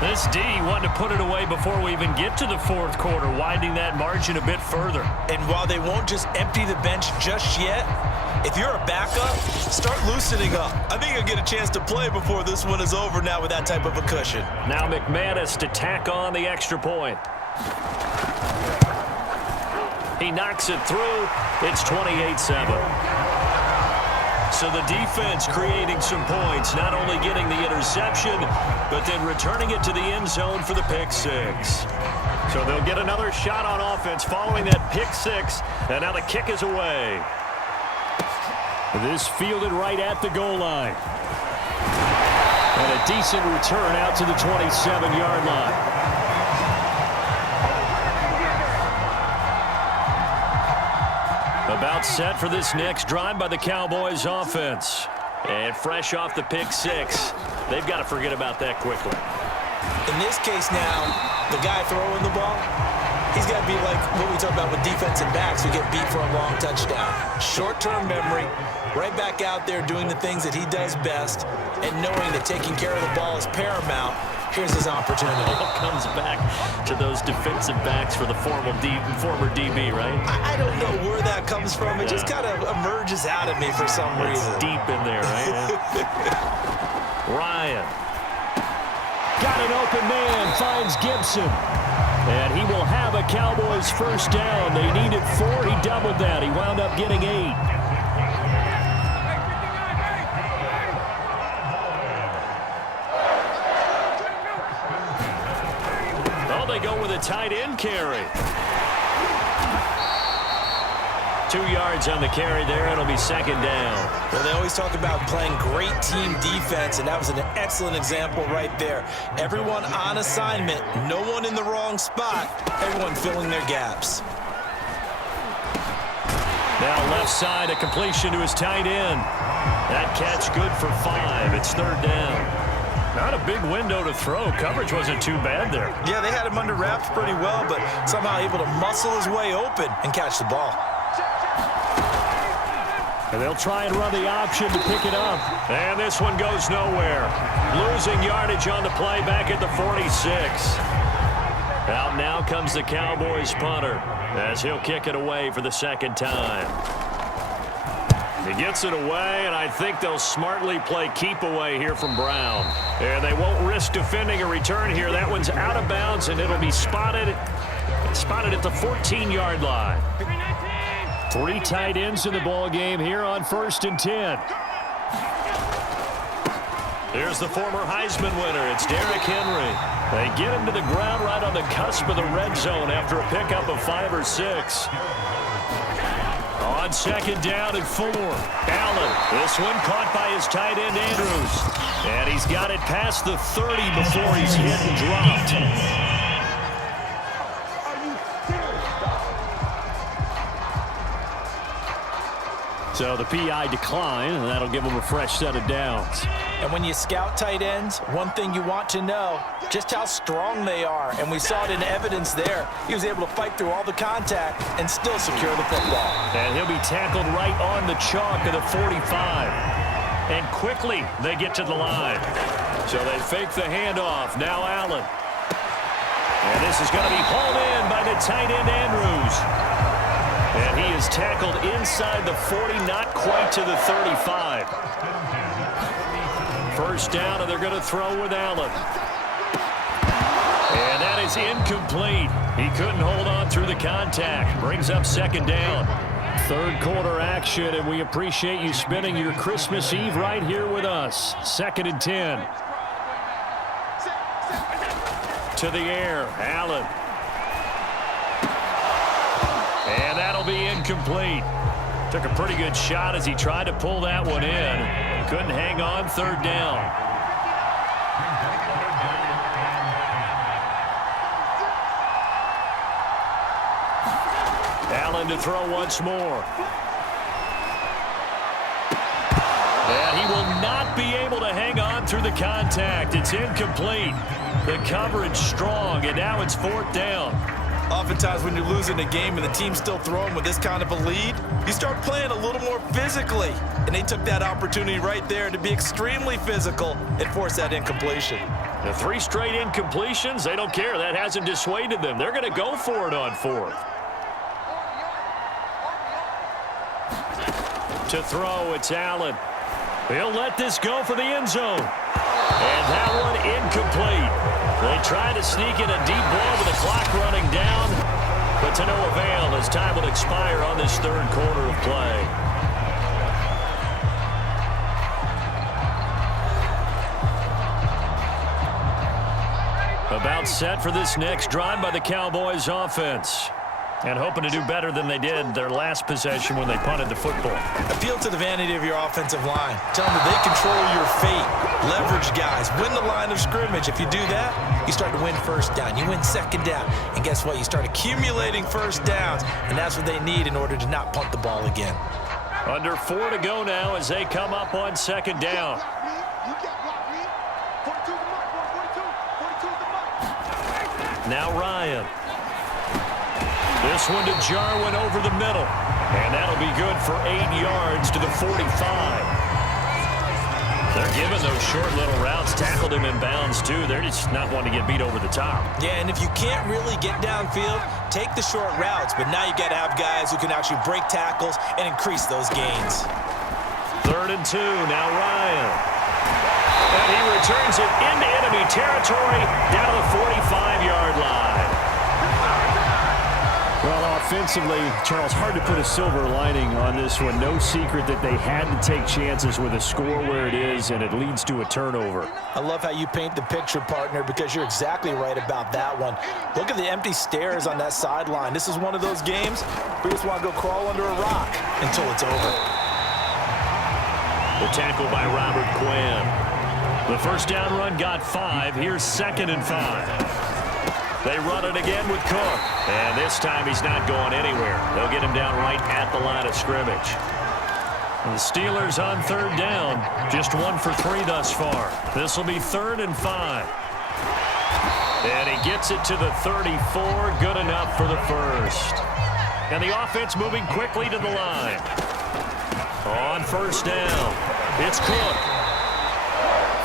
This D wanted to put it away before we even get to the fourth quarter, widening that margin a bit further. And while they won't just empty the bench just yet, if you're a backup, start loosening up. I think you'll get a chance to play before this one is over now with that type of a cushion. Now McManus to tack on the extra point. He knocks it through. It's 28-7. So the defense creating some points, not only getting the interception, but then returning it to the end zone for the pick six. So they'll get another shot on offense following that pick six, and now the kick is away. This fielded right at the goal line. And a decent return out to the 27-yard line. About set for this next drive by the Cowboys offense. And fresh off the pick six, they've got to forget about that quickly. In this case now, the guy throwing the ball, he's got to be like what we talk about with defensive backs who get beat for a long touchdown. Short-term memory, right back out there doing the things that he does best, and knowing that taking care of the ball is paramount. Here's his opportunity. It comes back to those defensive backs for the former DB, right? I don't know where that comes from. It just kind of emerges out of me for some reason. Deep in there, right? Ryan. Got an open man, finds Gibson. And he will have a Cowboys first down. They needed 4. He doubled that. He wound up getting 8. They go with a tight end carry. 2 yards on the carry there. It'll be second down. Well, they always talk about playing great team defense, and that was an excellent example right there. Everyone on assignment, no one in the wrong spot, everyone filling their gaps. Now left side, a completion to his tight end. That catch good for 5. It's third down. Not a big window to throw. Coverage wasn't too bad there. Yeah, they had him under wraps pretty well, but somehow able to muscle his way open and catch the ball. And they'll try and run the option to pick it up. And this one goes nowhere. Losing yardage on the play back at the 46. Out now comes the Cowboys punter as he'll kick it away for the second time. He gets it away, and I think they'll smartly play keep away here from Brown. And they won't risk defending a return here. That one's out of bounds, and it'll be spotted at the 14-yard line. 3 tight ends in the ball game here on 1st and 10. Here's the former Heisman winner. It's Derrick Henry. They get him to the ground right on the cusp of the red zone after a pickup of 5 or 6. On second down and 4. Allen. This one caught by his tight end, Andrews. And he's got it past the 30 before he's hit and dropped. So the PI decline, and that'll give him a fresh set of downs. And when you scout tight ends, one thing you want to know, just how strong they are. And we saw it in evidence there. He was able to fight through all the contact and still secure the football. And he'll be tackled right on the chalk of the 45. And quickly they get to the line. So they fake the handoff. Now Allen. And this is going to be hauled in by the tight end, Andrews. And he is tackled inside the 40, not quite to the 35. First down, and they're going to throw with Allen. And that is incomplete. He couldn't hold on through the contact. Brings up second down. Third quarter action, and we appreciate you spending your Christmas Eve right here with us. 2nd and 10. To the air, Allen. And that'll be incomplete. Took a pretty good shot as he tried to pull that one in. Couldn't hang on, third down. Allen to throw once more. And he will not be able to hang on through the contact. It's incomplete. The coverage strong, and now it's 4th down. Oftentimes when you're losing a game and the team's still throwing with this kind of a lead, you start playing a little more physically. And they took that opportunity right there to be extremely physical and force that incompletion. The 3 straight incompletions, they don't care. That hasn't dissuaded them. They're going to go for it on 4th. To throw, it's Allen. He'll let this go for the end zone. And that one incomplete. They try to sneak in a deep ball with the clock running down, but to no avail as time will expire on this 3rd quarter of play. About set for this next drive by the Cowboys offense. And hoping to do better than they did their last possession when they punted the football. Appeal to the vanity of your offensive line. Tell them that they control your fate. Leverage guys. Win the line of scrimmage. If you do that, you start to win 1st down. You win 2nd down. And guess what? You start accumulating 1st downs. And that's what they need in order to not punt the ball again. Under 4 to go now as they come up on 2nd down. Now Ryan. This one to Jarwin over the middle. And that'll be good for 8 yards to the 45. They're giving those short little routes. Tackled him in bounds, too. They're just not wanting to get beat over the top. Yeah, and if you can't really get downfield, take the short routes. But now you got to have guys who can actually break tackles and increase those gains. 3rd and 2. Now Ryan. And he returns it into enemy territory down the 45-yard line. Well, offensively, Charles, hard to put a silver lining on this one. No secret that they had to take chances with a score where it is, and it leads to a turnover. I love how you paint the picture, partner, because you're exactly right about that one. Look at the empty stares on that sideline. This is one of those games where you just want to go crawl under a rock until it's over. The tackle by Robert Quinn. The 1st down run got 5. Here's 2nd and 5. They run it again with Cook. And this time he's not going anywhere. They'll get him down right at the line of scrimmage. And the Steelers on 3rd down. Just 1 for 3 thus far. This will be 3rd and 5. And he gets it to the 34. Good enough for the 1st. And the offense moving quickly to the line. On 1st down, it's Cook.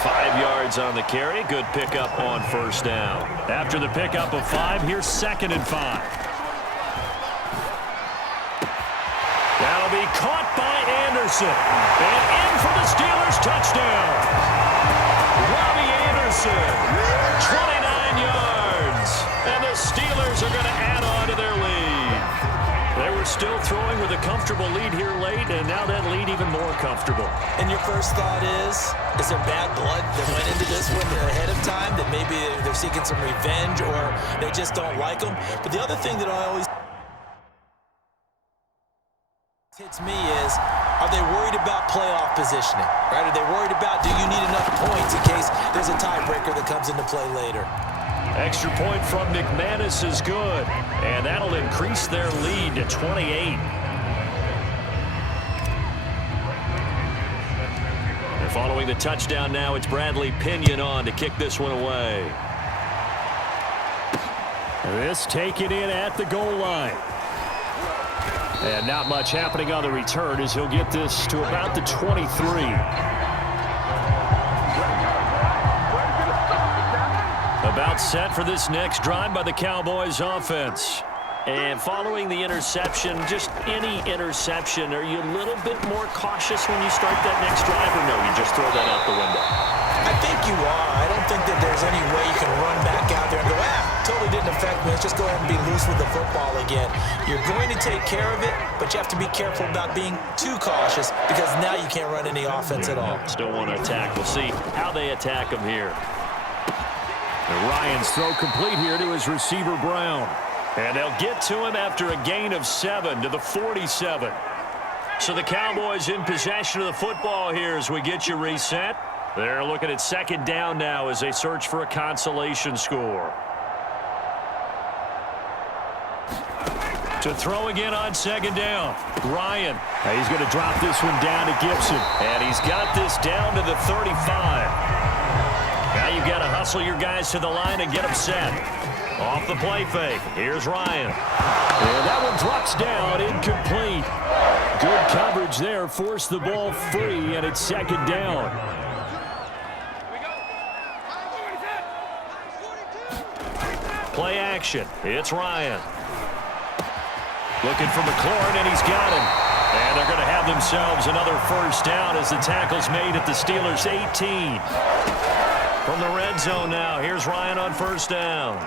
5 yards on the carry. Good pickup on 1st down. After the pickup of 5, here's 2nd and 5. That'll be caught by Anderson. And in for the Steelers touchdown. Robbie Anderson, 29 yards. And the Steelers are going to add on to their lead. They were still throwing with a comfortable lead here late, and now that lead even more comfortable. And your first thought is there bad blood that went into this one ahead of time, that maybe they're seeking some revenge or they just don't like them? But the other thing that I always hits me is, are they worried about playoff positioning? Right? Are they worried about, do you need enough points in case there's a tiebreaker that comes into play later? Extra point from McManus is good, and that'll increase their lead to 28. And following the touchdown now, it's Bradley Pinion on to kick this one away. This taken in at the goal line. And not much happening on the return as he'll get this to about the 23. About set for this next drive by the Cowboys offense. And following the interception, just any interception, are you a little bit more cautious when you start that next drive, or no, you just throw that out the window? I think you are. I don't think that there's any way you can run back out there and go, totally didn't affect me. Let's just go ahead and be loose with the football again. You're going to take care of it, but you have to be careful about being too cautious because now you can't run any offense at all. Still want to attack. We'll see how they attack him here. And Ryan's throw complete here to his receiver, Brown. And they'll get to him after a gain of 7 to the 47. So the Cowboys in possession of the football here as we get you reset. They're looking at 2nd down now as they search for a consolation score. To throw again on 2nd down. Ryan. Now he's going to drop this one down to Gibson. And he's got this down to the 35. Now you've got to hustle your guys to the line and get them set. Off the play fake. Here's Ryan. And that one drops down, incomplete. Good coverage there. Forced the ball free, and it's 2nd down. play action. It's Ryan. Looking for McLaurin, and he's got him. And they're going to have themselves another first down as the tackle's made at the Steelers' 18. From the red zone now, here's Ryan on first down.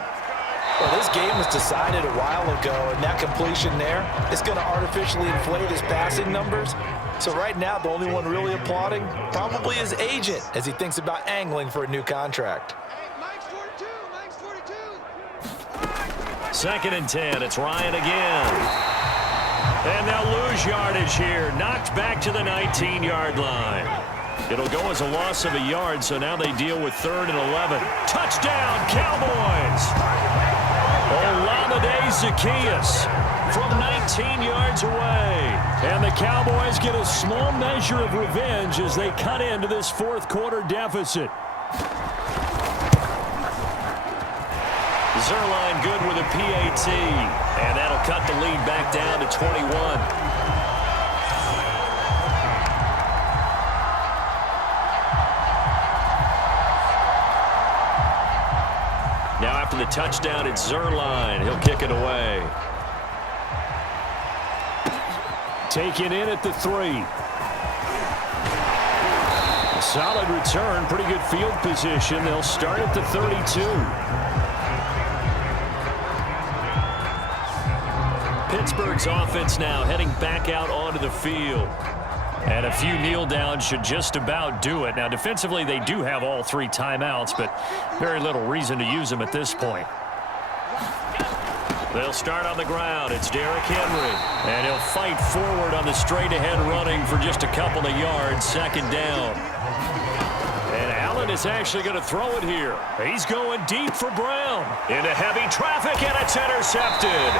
Well, this game was decided a while ago, and that completion there is going to artificially inflate his passing numbers. So right now, the only one really applauding probably his agent as he thinks about angling for a new contract. Second and 10, it's Ryan again. And they'll lose yardage here. Knocked back to the 19-yard line. It'll go as a loss of a yard, so now they deal with 3rd and 11. Touchdown, Cowboys! Olamide Zaccheaus from 19 yards away. And the Cowboys get a small measure of revenge as they cut into this fourth quarter deficit. Zerline good with a Pt2, and that'll cut the lead back down to 21. Now after the touchdown, it's Zerline. He'll kick it away. Taken in at the 3. A solid return, pretty good field position. They'll start at the 32. Pittsburgh's offense now heading back out onto the field. And a few kneel downs should just about do it. Now, defensively, they do have all 3 timeouts, but very little reason to use them at this point. They'll start on the ground. It's Derrick Henry. And he'll fight forward on the straight-ahead running for just a couple of yards. Second down. And Allen is actually going to throw it here. He's going deep for Brown. Into heavy traffic, and it's intercepted.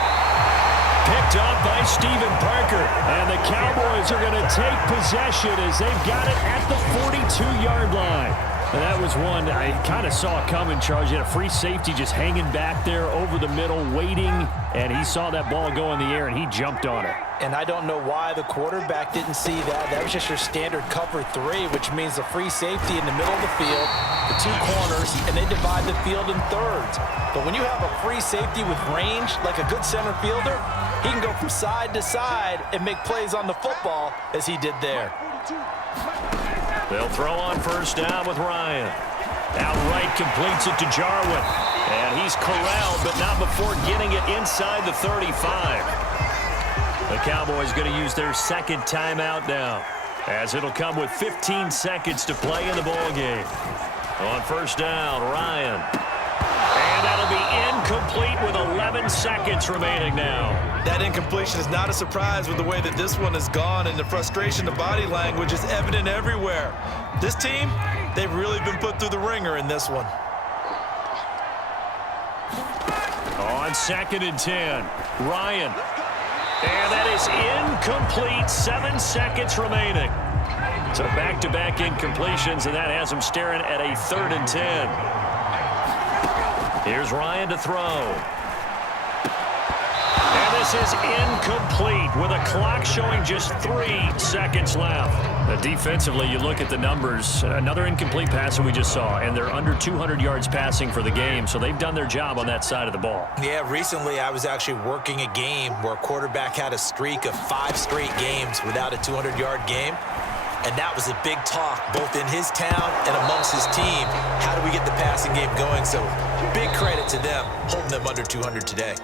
Picked up by Stephen Parker. And the Cowboys are going to take possession as they've got it at the 42-yard line. And that was one I kind of saw coming, Charles. You had a free safety just hanging back there over the middle, waiting, and he saw that ball go in the air, and he jumped on it. And I don't know why the quarterback didn't see that. That was just your standard cover 3, which means the free safety in the middle of the field, the 2 corners, and they divide the field in thirds. But when you have a free safety with range, like a good center fielder, he can go from side to side and make plays on the football as he did there. They'll throw on first down with Ryan. Outright completes it to Jarwin. And he's corralled, but not before getting it inside the 35. The Cowboys going to use their second timeout now, as it'll come with 15 seconds to play in the ballgame. On first down, Ryan. And that'll be incomplete with 11 seconds remaining now. That incompletion is not a surprise with the way that this one has gone, and the frustration, the body language is evident everywhere. This team, they've really been put through the ringer in this one. On 2nd and 10, Ryan. And that is incomplete. 7 seconds remaining. So back-to-back incompletions, and that has him staring at a 3rd and 10. Here's Ryan to throw. And this is incomplete with a clock showing just 3 seconds left. Defensively, you look at the numbers. Another incomplete pass that we just saw, and they're under 200 yards passing for the game, so they've done their job on that side of the ball. Yeah, recently I was actually working a game where a quarterback had a streak of 5 straight games without a 200-yard game. And that was a big talk, both in his town and amongst his team. How do we get the passing game going? So big credit to them, holding them under 200 today.